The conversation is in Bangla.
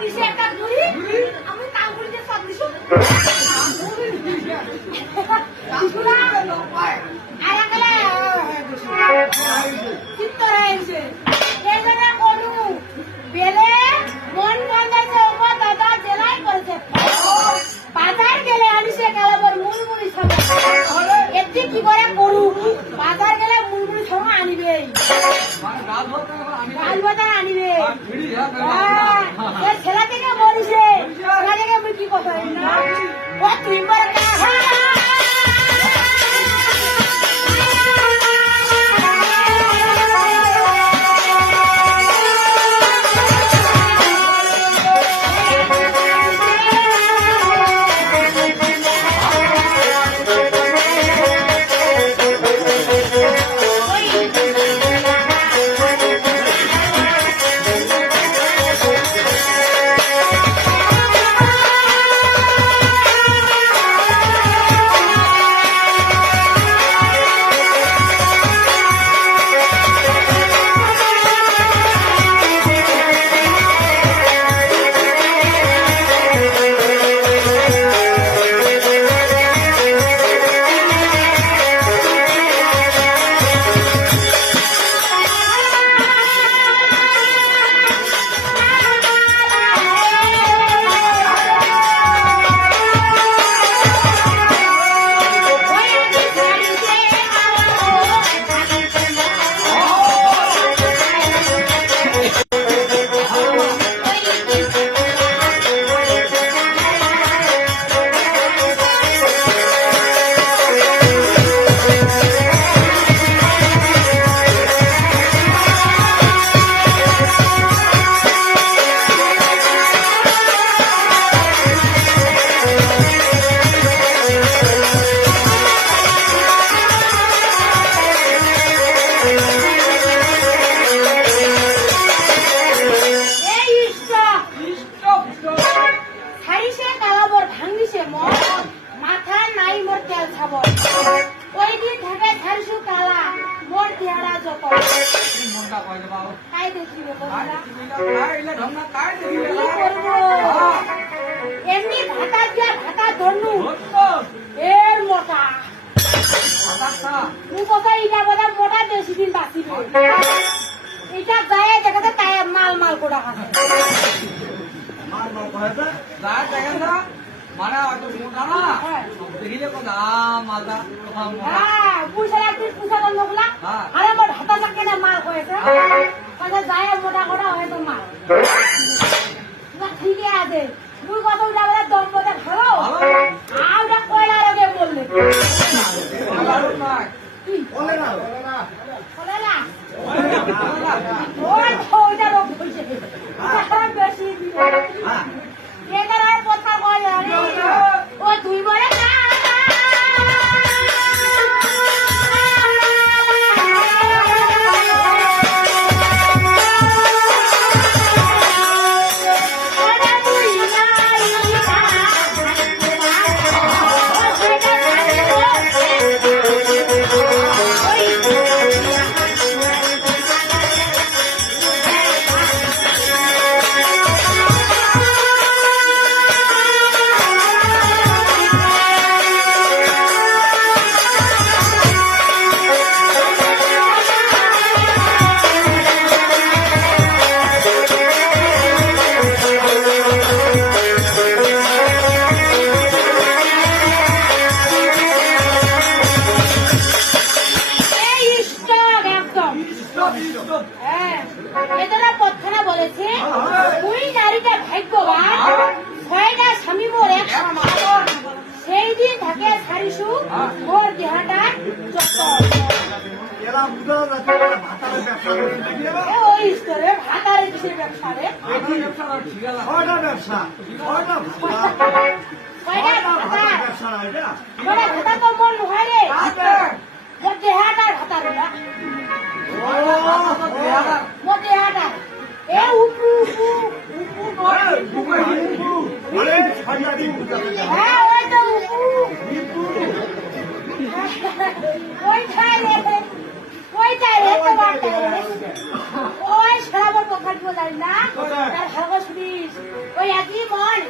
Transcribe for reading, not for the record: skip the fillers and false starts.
দিছে একটা ঘুরি আমি কাঙ্গুরিতে সব দিছো আর গেলে চিত্তর আইছে এইজন্য কোনু বেলে মন বন্দাছে ও দাদা জেলাই করছে বাজার গেলে আনিছে কালাবর মুলমুলি সব এতে কি করে করু বাজার গেলে মুলমুলি সব আনিবে মানে গাল বাজার আনিবে ছেলা থেকে মরিছে ছেলা থেকে আমি কি কথা না ও তুই পর এমনি ভাতা দিয়া ভাতা ধরনু এর মোটা কথা এটা বোধ মোটা বেশি দিন বাঁচিবে এটা যায় দেখাতে তাই মাল মাল করে খাচ্ছে মানে মোটা না দেখিলে কথা মালটা হ্যাঁ পুষা একদিন পুষা করলো গুলা আরে আমার ভাতা থাকে না মাল হয়েছে যায় মোটা মোটা হয়ে তো মাল ঠিকই আছে তুই কত উঠা বলে দম বলে ভালো আর ওটা কয়লার আগে বললে বেশি কথা বলে ও তুই বলে না এটারা পথখানা বলেছে ওই নারীটা ভাগ্যবান ছয়টা স্বামী মোর এক সেই দিন থাকে সারিসু মোর দেহাটা ওই স্তরে ভাতারে কিসের ব্যবসা রে ভাতা তো মন হয় রে মোর দেহাটার ভাতা রে মোটে হাটা এ উপু উপু হ্যাঁ ওই তো উপু ওই খাই রে ওই তাই রে তো বাটা ওই সারা বড় কথা বলাই না তার হালকা শুনিস ওই একই মন